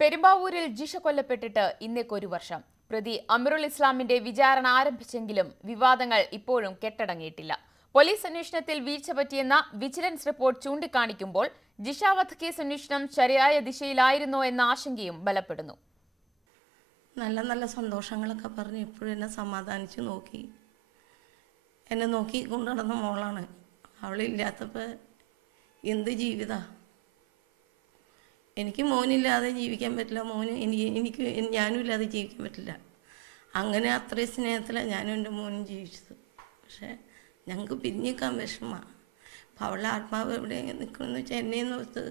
പെരുമ്പാവൂരിൽ ജിഷ കൊല്ലപ്പെട്ടിട്ട് ഇന്നേക്കൊരു വർഷം. പ്രതി അമീറുൽ ഇസ്ലാമിന്റെ വിചാരണ ആരംഭിച്ചെങ്കിലും വിവാദങ്ങൾ ഇപ്പോഴും കെട്ടടങ്ങിയിട്ടില്ല. പോലീസ് അന്വേഷണത്തിൽ വീഴ്ച പറ്റിയെന്ന വിജിലൻസ് റിപ്പോർട്ട് ചൂണ്ടിക്കാണിക്കുമ്പോൾ ജിഷ വധക്കേസ് അന്വേഷണം ശരിയായ ദിശയിലായിരുന്നോ എന്ന ആശങ്കയും ബലപ്പെടുന്നു. നല്ല നല്ല സന്തോഷങ്ങളൊക്കെ പറഞ്ഞ് ഇപ്പോഴും എന്നെ സമാധാനിച്ച് നോക്കി എന്നെ നോക്കി കൊണ്ടു നടന്ന മോളാണ്. അവളില്ലാത്തപ്പോൾ എന്ത് ജീവിതാ. എനിക്ക് മോനില്ലാതെ ജീവിക്കാൻ പറ്റില്ല, എനിക്ക് ഞാനും ഇല്ലാതെ ജീവിക്കാൻ പറ്റില്ല. അങ്ങനെ അത്രയും സ്നേഹത്തിലാണ് ഞാനും എൻ്റെ മോനും ജീവിച്ചത്. പക്ഷേ ഞങ്ങൾക്ക് പിരിഞ്ഞിക്കാൻ വിഷമമാണ്. അപ്പം അവളുടെ ആത്മാവ് എവിടെ നിൽക്കണമെന്ന് വെച്ചാൽ എന്നെ നോർത്ത്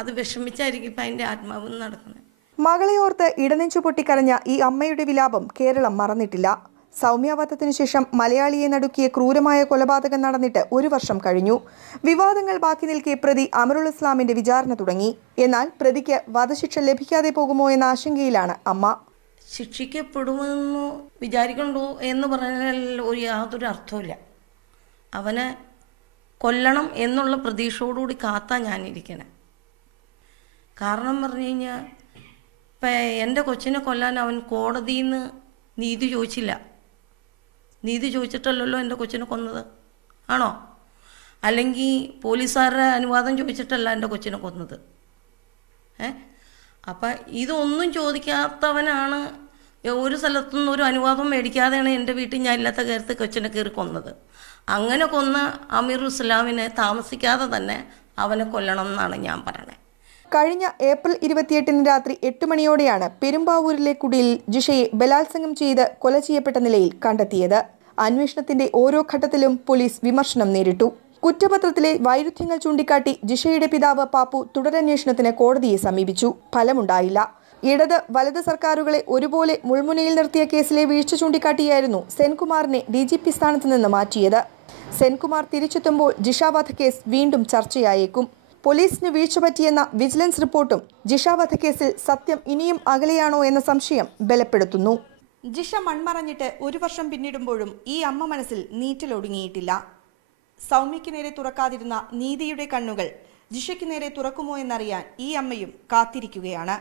അത് വിഷമിച്ചായിരിക്കും ഇപ്പം അതിൻ്റെ ആത്മാവ് നടക്കുന്നത്. മകളെ ഓർത്ത് ഇടനെഞ്ചു പൊട്ടിക്കരഞ്ഞ ഈ അമ്മയുടെ വിലാപം കേരളം മറന്നിട്ടില്ല. സൗമ്യവധത്തിനു ശേഷം മലയാളിയെ നടുക്കിയ ക്രൂരമായ കൊലപാതകം നടന്നിട്ട് ഒരു വർഷം കഴിഞ്ഞു. വിവാദങ്ങൾ ബാക്കി നിൽക്കെ പ്രതി അമീറുൽ ഇസ്ലാമിന്റെ വിചാരണ തുടങ്ങി. എന്നാൽ പ്രതിക്ക് വധശിക്ഷ ലഭിക്കാതെ പോകുമോ എന്ന ആശങ്കയിലാണ് അമ്മ. ശിക്ഷിക്കപ്പെടുമെന്ന് വിചാരിക്കണ്ടോ എന്ന് പറഞ്ഞാൽ യാതൊരു അർത്ഥമില്ല. അവനെ കൊല്ലണം എന്നുള്ള പ്രതീക്ഷയോടുകൂടി കാത്താ ഞാനിരിക്കണേ. കാരണം പറഞ്ഞു കഴിഞ്ഞാൽ ഇപ്പം എൻ്റെ കൊച്ചിനെ കൊല്ലാൻ അവൻ കോടതിയിൽ നിന്ന് നീതി ചോദിച്ചില്ല. നീതി ചോദിച്ചിട്ടല്ലല്ലോ എൻ്റെ കൊച്ചിനെ കൊന്നത്, ആണോ? അല്ലെങ്കിൽ പോലീസുകാരുടെ അനുവാദം ചോദിച്ചിട്ടല്ല എൻ്റെ കൊച്ചിനെ കൊന്നത്. അപ്പം ഇതൊന്നും ചോദിക്കാത്തവനാണ് ഒരു സ്ഥലത്തുനിന്ന് ഒരു അനുവാദം മേടിക്കാതെയാണ് എൻ്റെ വീട്ടിൽ ഞാൻ ഇല്ലാത്ത കയറത്ത് കൊച്ചിനെ കയറി കൊന്നത്. അങ്ങനെ കൊന്ന അമീറുൽ ഇസ്ലാമിനെ താമസിക്കാതെ തന്നെ അവനെ കൊല്ലണം എന്നാണ് ഞാൻ പറയണത്. കഴിഞ്ഞ ഏപ്രിൽ 28 രാത്രി 8 മണിയോടെയാണ് പെരുമ്പാവൂരിലെ കുടിയിൽ ജിഷയെ ബലാത്സംഗം ചെയ്ത് കൊല ചെയ്യപ്പെട്ട നിലയിൽ കണ്ടെത്തിയത്. അന്വേഷണത്തിന്റെ ഓരോ ഘട്ടത്തിലും പോലീസ് വിമർശനം നേരിട്ടു. കുറ്റപത്രത്തിലെ വൈരുദ്ധ്യങ്ങൾ ചൂണ്ടിക്കാട്ടി ജിഷയുടെ പിതാവ് പാപ്പു തുടരന്വേഷണത്തിന് കോടതിയെ സമീപിച്ചു. ഫലമുണ്ടായില്ല. ഇടത് വലത് സർക്കാരുകളെ ഒരുപോലെ മുൾമുനയിൽ നിർത്തിയ കേസിലെ വീഴ്ച ചൂണ്ടിക്കാട്ടിയായിരുന്നു സെൻകുമാറിനെ DGP സ്ഥാനത്ത് നിന്ന് മാറ്റിയത്. സെൻകുമാർ തിരിച്ചെത്തുമ്പോൾ ജിഷ വധക്കേസ് വീണ്ടും ചർച്ചയായേക്കും. പോലീസിന് വീഴ്ച പറ്റിയെന്ന വിജിലൻസ് റിപ്പോർട്ടും ജിഷ വധക്കേസിൽ സത്യം ഇനിയും അകലെയാണോ എന്ന സംശയം ബലപ്പെടുത്തുന്നു. ജിഷ മൺമറഞ്ഞിട്ട് ഒരു വർഷം പിന്നിടുമ്പോഴും ഈ അമ്മ മനസ്സിൽ നീറ്റലൊടുങ്ങിയിട്ടില്ല. സൗമ്യയ്ക്ക് നേരെ തുറക്കാതിരുന്ന നീതിയുടെ കണ്ണുകൾ ജിഷയ്ക്ക് നേരെ തുറക്കുമോ എന്നറിയാൻ ഈ അമ്മയും കാത്തിരിക്കുകയാണ്.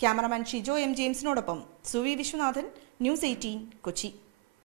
Cameraman Shijo M. ജെയിംസിനോടൊപ്പം സുവി വിശ്വനാഥൻ, News 18 കൊച്ചി.